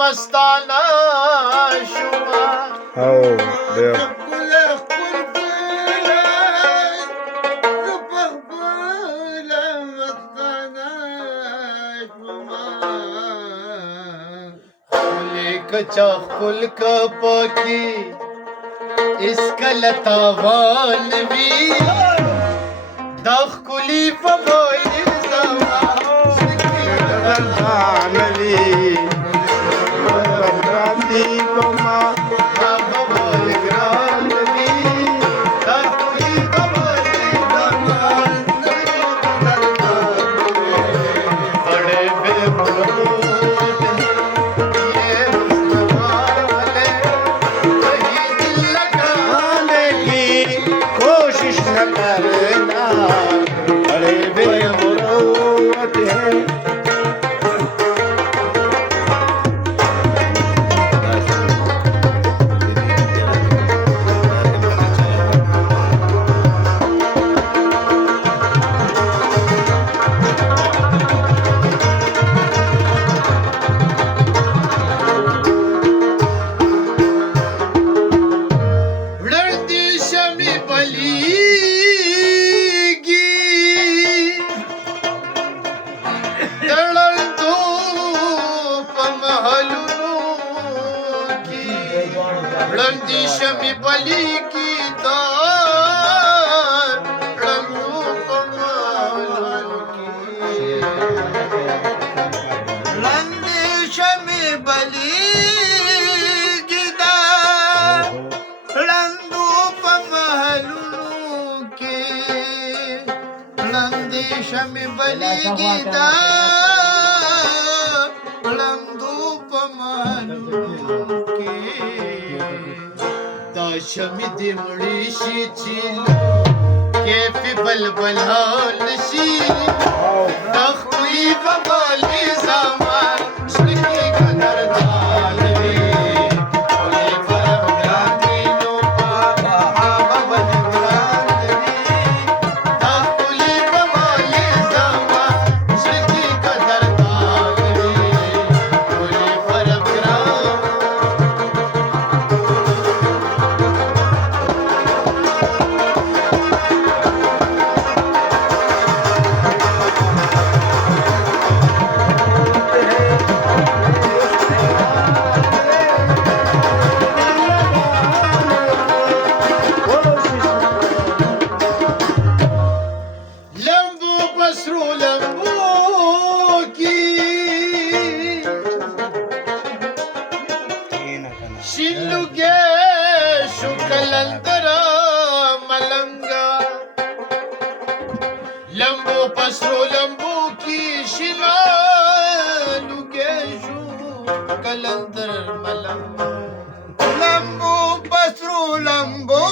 مستانه شوما او ډېر कचा खुल कपकी इसका लतावान भी दखली पगोली समा नवी गांधी कोमा बोल ग्राम भी दखली पगोली समा बड़े बेबरोद कोशिश न करना अरे बेमुरौवत है शमी बली की लंदी शमी बलिगी दा लंदूप मानुके दाशमी दिमळीशी चिलो केफी बलबल हालशी तखवी बबाली zaman Şriki kadar dalvi Oli farab grandi lupa Baba bali grandi Takuli babali zaman Şriki kadar dalvi Oli farab grandi Lambu basru lambu ki Şilluge şu kalandara malanga Lambu basru lambu ki Şilluge şu kalandara malanga Lambu basru lambu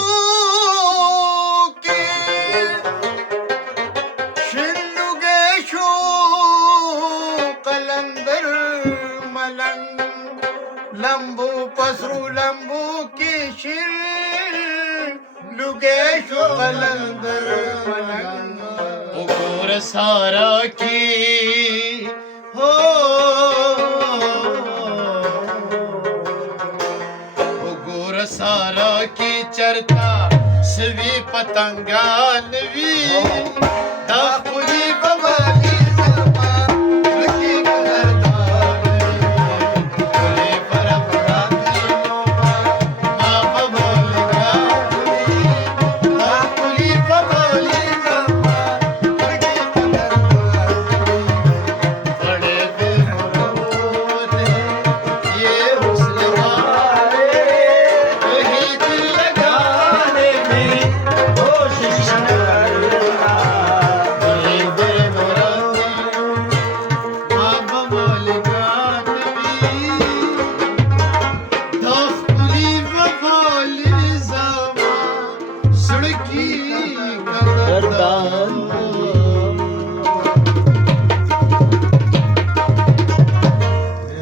ki शिल्लुगेशु कलंदर मलंग लंबू पसरू लंबू की शिल्लुगेशु कलंदर मलंग उगोर सारा की हो उगोर सारा की चरता सवी पतंगानवी दाखुली बबली